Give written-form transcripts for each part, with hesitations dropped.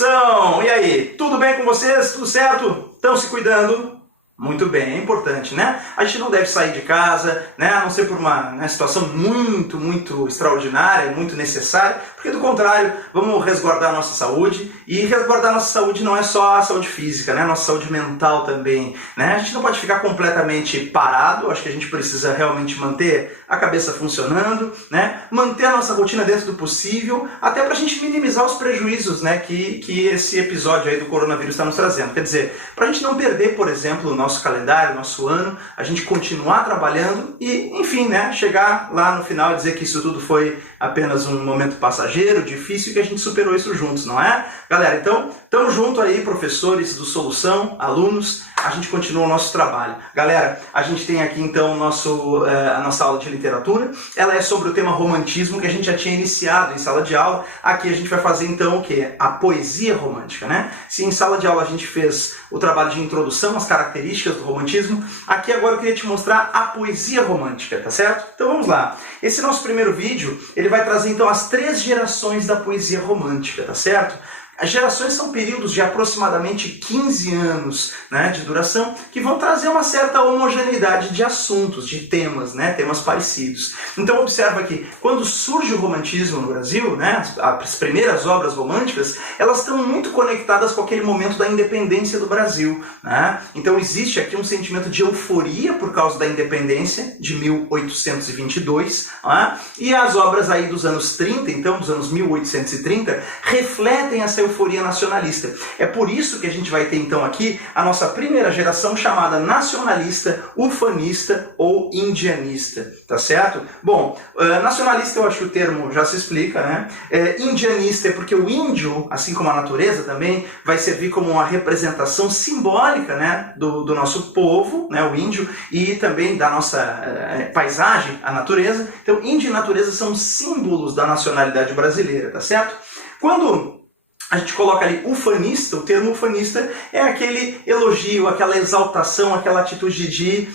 Produção! E aí, tudo bem com vocês? Tudo certo? Estão se cuidando? Muito bem, é importante, né? A gente não deve sair de casa, né? A não ser por uma situação muito extraordinária, muito necessária, porque do contrário, vamos resguardar a nossa saúde, e resguardar a nossa saúde não é só a saúde física, né? A nossa saúde mental também, né? A gente não pode ficar completamente parado, acho que a gente precisa realmente manter a cabeça funcionando, né? Manter a nossa rotina dentro do possível, até para a gente minimizar os prejuízos, né? Que esse episódio aí do coronavírus está nos trazendo. Quer dizer, para a gente não perder, por exemplo, o nosso calendário, nosso ano, a gente continuar trabalhando e, enfim, né, chegar lá no final e dizer que isso tudo foi apenas um momento passageiro, difícil, e que a gente superou isso juntos, não é? Galera, então, estamos juntos aí, professores do Solução, alunos, a gente continua o nosso trabalho. Galera, a gente tem aqui então a nossa aula de literatura, ela é sobre o tema romantismo, que a gente já tinha iniciado em sala de aula. Aqui a gente vai fazer então o quê? A poesia romântica, né? Se em sala de aula a gente fez o trabalho de introdução às características do romantismo, aqui agora eu queria te mostrar a poesia romântica, tá certo? Então vamos lá. Esse nosso primeiro vídeo, ele vai trazer então as 3 gerações da poesia romântica, tá certo? As gerações são períodos de aproximadamente 15 anos, né, de duração, que vão trazer uma certa homogeneidade de assuntos, de temas, né, temas parecidos. Então observa que quando surge o romantismo no Brasil, né, as primeiras obras românticas, elas estão muito conectadas com aquele momento da independência do Brasil, né? Então existe aqui um sentimento de euforia por causa da independência de 1822, né? E as obras aí dos anos 30, então dos anos 1830, refletem essa euforia nacionalista. É por isso que a gente vai ter então aqui a nossa primeira geração chamada nacionalista, ufanista ou indianista, tá certo? Bom, nacionalista eu acho que o termo já se explica, né? Indianista é porque o índio, assim como a natureza também, vai servir como uma representação simbólica, né, do nosso povo, né, o índio, e também da nossa paisagem, a natureza. Então, índio e natureza são símbolos da nacionalidade brasileira, tá certo? Quando a gente coloca ali ufanista, o termo ufanista é aquele elogio, aquela exaltação, aquela atitude de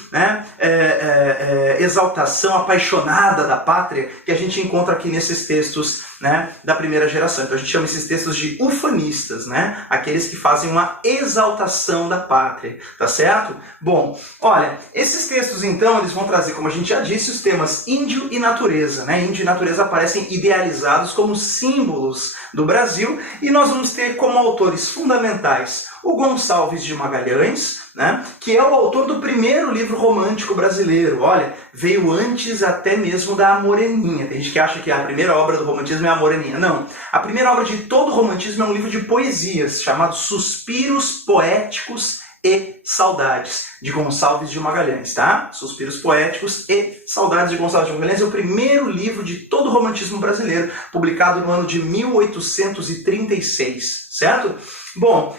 exaltação apaixonada da pátria que a gente encontra aqui nesses textos, né, da primeira geração. Então a gente chama esses textos de ufanistas, né, aqueles que fazem uma exaltação da pátria, tá certo? Bom, olha, esses textos então eles vão trazer, como a gente já disse, os temas índio e natureza, né? Índio e natureza aparecem idealizados como símbolos do Brasil, e nós vamos ter como autores fundamentais o Gonçalves de Magalhães, né, que é o autor do primeiro livro romântico brasileiro. Olha, veio antes até mesmo da A Moreninha. Tem gente que acha que a primeira obra do romantismo é A Moreninha. Não. A primeira obra de todo o romantismo é um livro de poesias, chamado Suspiros Poéticos e Saudades, de Gonçalves de Magalhães, tá? Suspiros Poéticos e Saudades de Gonçalves de Magalhães é o primeiro livro de todo o romantismo brasileiro, publicado no ano de 1836, certo? Bom,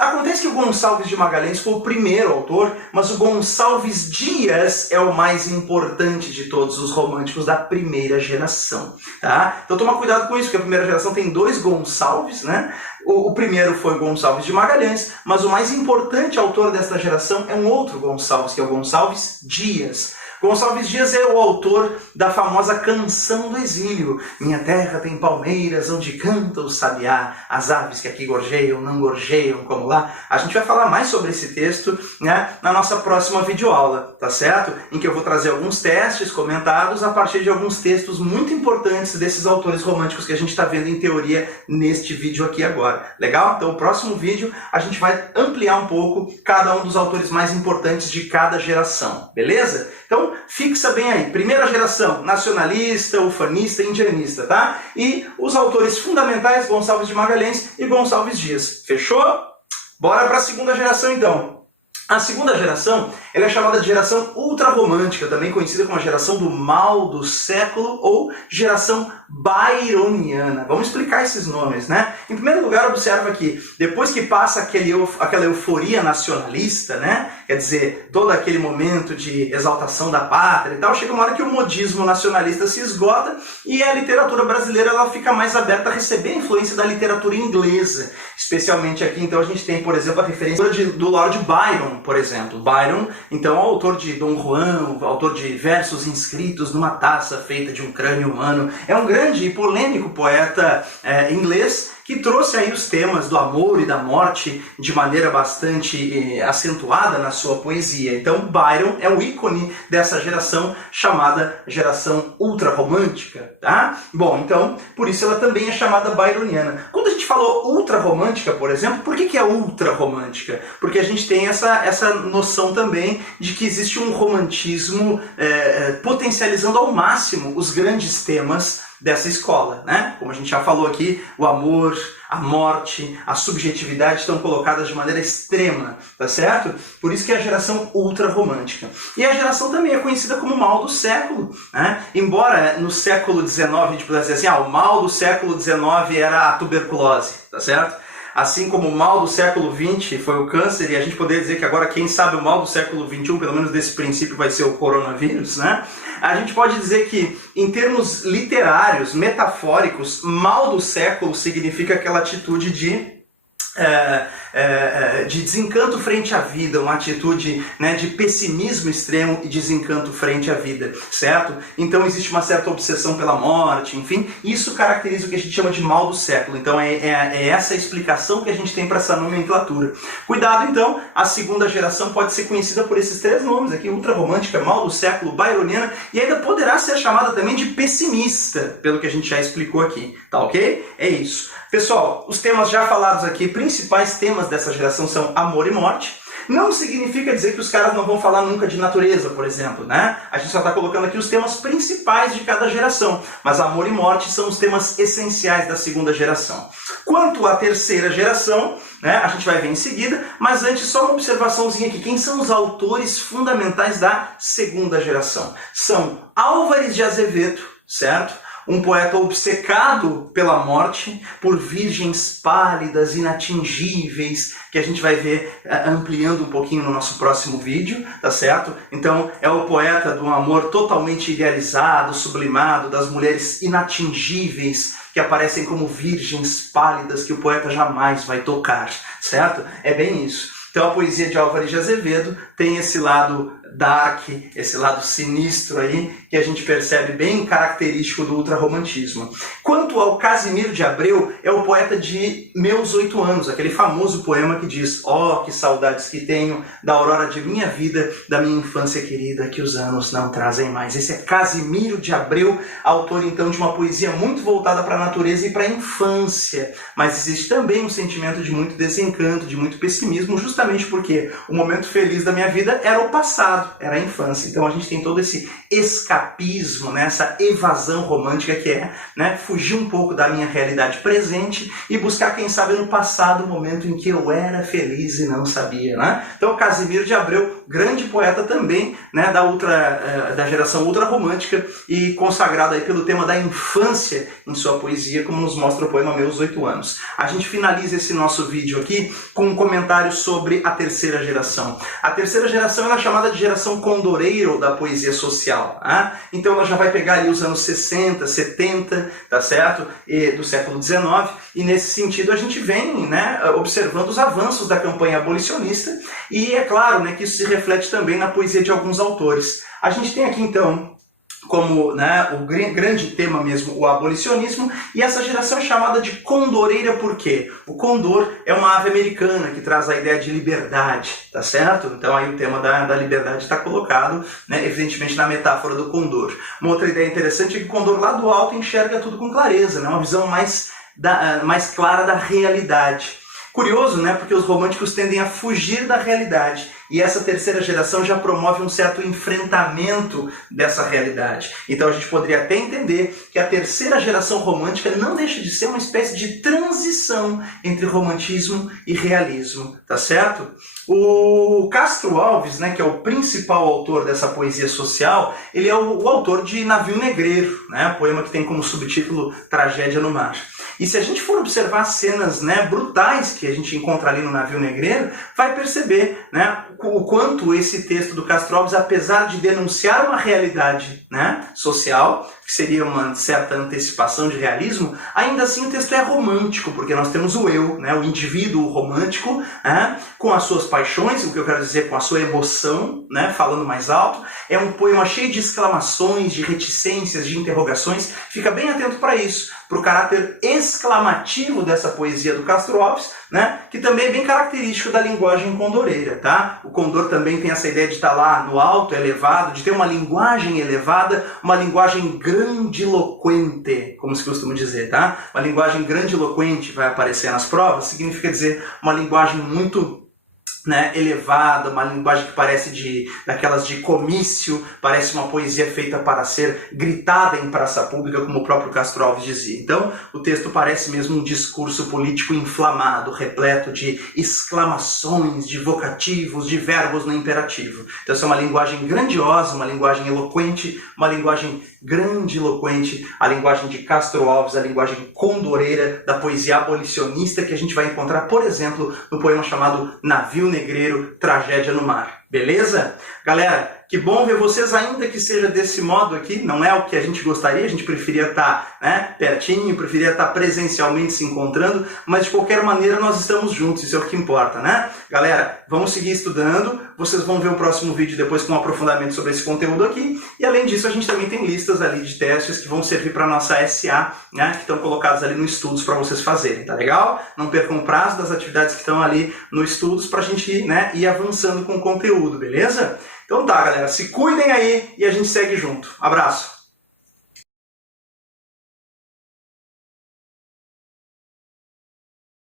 acontece que o Gonçalves de Magalhães foi o primeiro autor, mas o Gonçalves Dias é o mais importante de todos os românticos da primeira geração, tá? Então toma cuidado com isso, porque a primeira geração tem 2 Gonçalves, né? O primeiro foi o Gonçalves de Magalhães, mas o mais importante autor desta geração é um outro Gonçalves, que é o Gonçalves Dias. Gonçalves Dias é o autor da famosa Canção do Exílio. Minha terra tem palmeiras onde canta o sabiá, as aves que aqui gorjeiam, não gorjeiam como lá. A gente vai falar mais sobre esse texto, né, na nossa próxima videoaula, tá certo? Em que eu vou trazer alguns testes comentados a partir de alguns textos muito importantes desses autores românticos que a gente está vendo em teoria neste vídeo aqui agora. Legal? Então, o próximo vídeo a gente vai ampliar um pouco cada um dos autores mais importantes de cada geração, beleza? Então, fixa bem aí. Primeira geração, nacionalista, ufanista, indianista, tá? E os autores fundamentais, Gonçalves de Magalhães e Gonçalves Dias. Fechou? Bora para a segunda geração, então. A segunda geração, ela é chamada de geração ultrarromântica, também conhecida como a geração do mal do século ou geração byroniana. Vamos explicar esses nomes, né? Em primeiro lugar, observa que depois que passa aquela euforia nacionalista, né? Quer dizer, todo aquele momento de exaltação da pátria e tal, chega uma hora que o modismo nacionalista se esgota e a literatura brasileira ela fica mais aberta a receber a influência da literatura inglesa. Especialmente aqui, então, a gente tem, por exemplo, a referência do Lord Byron, por exemplo. Byron, então, autor de Dom Juan, autor de versos inscritos numa taça feita de um crânio humano. É um grande e polêmico poeta inglês que trouxe aí os temas do amor e da morte de maneira bastante acentuada na sua poesia. Então Byron é o ícone dessa geração chamada geração ultrarromântica, tá? Bom, então por isso ela também é chamada byroniana. Quando a gente falou ultrarromântica, por exemplo, por que é ultrarromântica? Porque a gente tem essa noção também de que existe um romantismo potencializando ao máximo os grandes temas dessa escola, né? Como a gente já falou aqui, o amor, a morte, a subjetividade estão colocadas de maneira extrema, tá certo? Por isso que é a geração ultrarromântica. E a geração também é conhecida como o mal do século, né? Embora no século XIX a gente pudesse dizer assim, o mal do século XIX era a tuberculose, tá certo? Assim como o mal do século XX foi o câncer, e a gente poderia dizer que agora, quem sabe, o mal do século XXI, pelo menos desse princípio, vai ser o coronavírus, né? A gente pode dizer que, em termos literários, metafóricos, mal do século significa aquela atitude de desencanto frente à vida, uma atitude, né, de pessimismo extremo e desencanto frente à vida, certo? Então existe uma certa obsessão pela morte, enfim, isso caracteriza o que a gente chama de mal do século. Então é essa a explicação que a gente tem para essa nomenclatura. Cuidado então, a segunda geração pode ser conhecida por esses três nomes aqui, ultrarromântica, mal do século, byroniana, e ainda poderá ser chamada também de pessimista, pelo que a gente já explicou aqui, tá ok? É isso. Pessoal, os temas já falados aqui, principais temas dessa geração são amor e morte. Não significa dizer que os caras não vão falar nunca de natureza, por exemplo, né? A gente só está colocando aqui os temas principais de cada geração, mas amor e morte são os temas essenciais da segunda geração. Quanto à terceira geração, né, a gente vai ver em seguida, mas antes só uma observaçãozinha aqui. Quem são os autores fundamentais da segunda geração? São Álvares de Azevedo, certo? Um poeta obcecado pela morte, por virgens pálidas, inatingíveis, que a gente vai ver ampliando um pouquinho no nosso próximo vídeo, tá certo? Então é o poeta do amor totalmente idealizado, sublimado, das mulheres inatingíveis, que aparecem como virgens pálidas que o poeta jamais vai tocar, certo? É bem isso. Então a poesia de Álvares de Azevedo tem esse lado dark, esse lado sinistro aí, que a gente percebe bem característico do ultrarromantismo. Quanto ao Casimiro de Abreu, é o poeta de Meus 8 Anos, aquele famoso poema que diz: "Oh, que saudades que tenho da aurora de minha vida, da minha infância querida, que os anos não trazem mais." Esse é Casimiro de Abreu, autor então de uma poesia muito voltada para a natureza e para a infância. Mas existe também um sentimento de muito desencanto, de muito pessimismo, justamente porque o momento feliz da minha vida era o passado, era a infância. Então a gente tem todo esse escapismo, né, essa evasão romântica que é, né, fugir um pouco da minha realidade presente e buscar, quem sabe, no passado, o momento em que eu era feliz e não sabia, né? Então Casimiro de Abreu, grande poeta também, né, da geração ultrarromântica e consagrado aí pelo tema da infância em sua poesia, como nos mostra o poema Meus 8 Anos. A gente finaliza esse nosso vídeo aqui com um comentário sobre a terceira geração. A terceira geração ela é chamada de geração condoreiro da poesia social. Né? Então ela já vai pegar ali os anos 60, 70, tá certo? Do século XIX, e nesse sentido a gente vem, né, observando os avanços da campanha abolicionista, e é claro, né, que isso se reflete também na poesia de alguns autores. A gente tem aqui então como, né, o grande tema mesmo, o abolicionismo, e essa geração é chamada de condoreira por quê? O condor é uma ave americana que traz a ideia de liberdade, tá certo? Então aí o tema da liberdade está colocado, né, evidentemente na metáfora do condor. Uma outra ideia interessante é que o condor lá do alto enxerga tudo com clareza, né, uma visão mais clara da realidade. Curioso, né? Porque os românticos tendem a fugir da realidade. E essa terceira geração já promove um certo enfrentamento dessa realidade. Então a gente poderia até entender que a terceira geração romântica não deixa de ser uma espécie de transição entre romantismo e realismo, tá certo? O Castro Alves, né, que é o principal autor dessa poesia social, ele é o autor de Navio Negreiro, né, poema que tem como subtítulo Tragédia no Mar. E se a gente for observar cenas, né, brutais que a gente encontra ali no Navio Negreiro, vai perceber, né, o quanto esse texto do Castro Alves, apesar de denunciar uma realidade, né, social, que seria uma certa antecipação de realismo, ainda assim o texto é romântico, porque nós temos o eu, né, o indivíduo romântico, né, com as suas paixões, o que eu quero dizer com a sua emoção, né, falando mais alto. É um poema cheio de exclamações, de reticências, de interrogações. Fica bem atento para isso, para o caráter exclamativo dessa poesia do Castro Alves, né, que também é bem característico da linguagem condoreira, tá? O Condor também tem essa ideia de estar lá no alto, elevado, de ter uma linguagem elevada, uma linguagem grandiloquente, como se costuma dizer, tá? Uma linguagem grandiloquente vai aparecer nas provas, significa dizer uma linguagem muito, né, elevada, uma linguagem que parece daquelas de comício, parece uma poesia feita para ser gritada em praça pública, como o próprio Castro Alves dizia. Então, o texto parece mesmo um discurso político inflamado, repleto de exclamações, de vocativos, de verbos no imperativo. Então, essa é uma linguagem grandiosa, uma linguagem eloquente, uma linguagem grandiloquente, a linguagem de Castro Alves, a linguagem condoreira da poesia abolicionista que a gente vai encontrar, por exemplo, no poema chamado Navio Negreiro, Tragédia no Mar. Beleza? Galera, que bom ver vocês, ainda que seja desse modo aqui, não é o que a gente gostaria, a gente preferia estar, né, pertinho, preferia estar presencialmente se encontrando, mas de qualquer maneira nós estamos juntos, isso é o que importa, né? Galera, vamos seguir estudando, vocês vão ver o próximo vídeo depois com um aprofundamento sobre esse conteúdo aqui, e além disso a gente também tem listas ali de testes que vão servir para a nossa SA, né, que estão colocados ali no Estudos para vocês fazerem, tá legal? Não percam o prazo das atividades que estão ali no Estudos para a gente, né, ir avançando com o conteúdo, beleza? Então tá, galera, se cuidem aí e a gente segue junto. Abraço!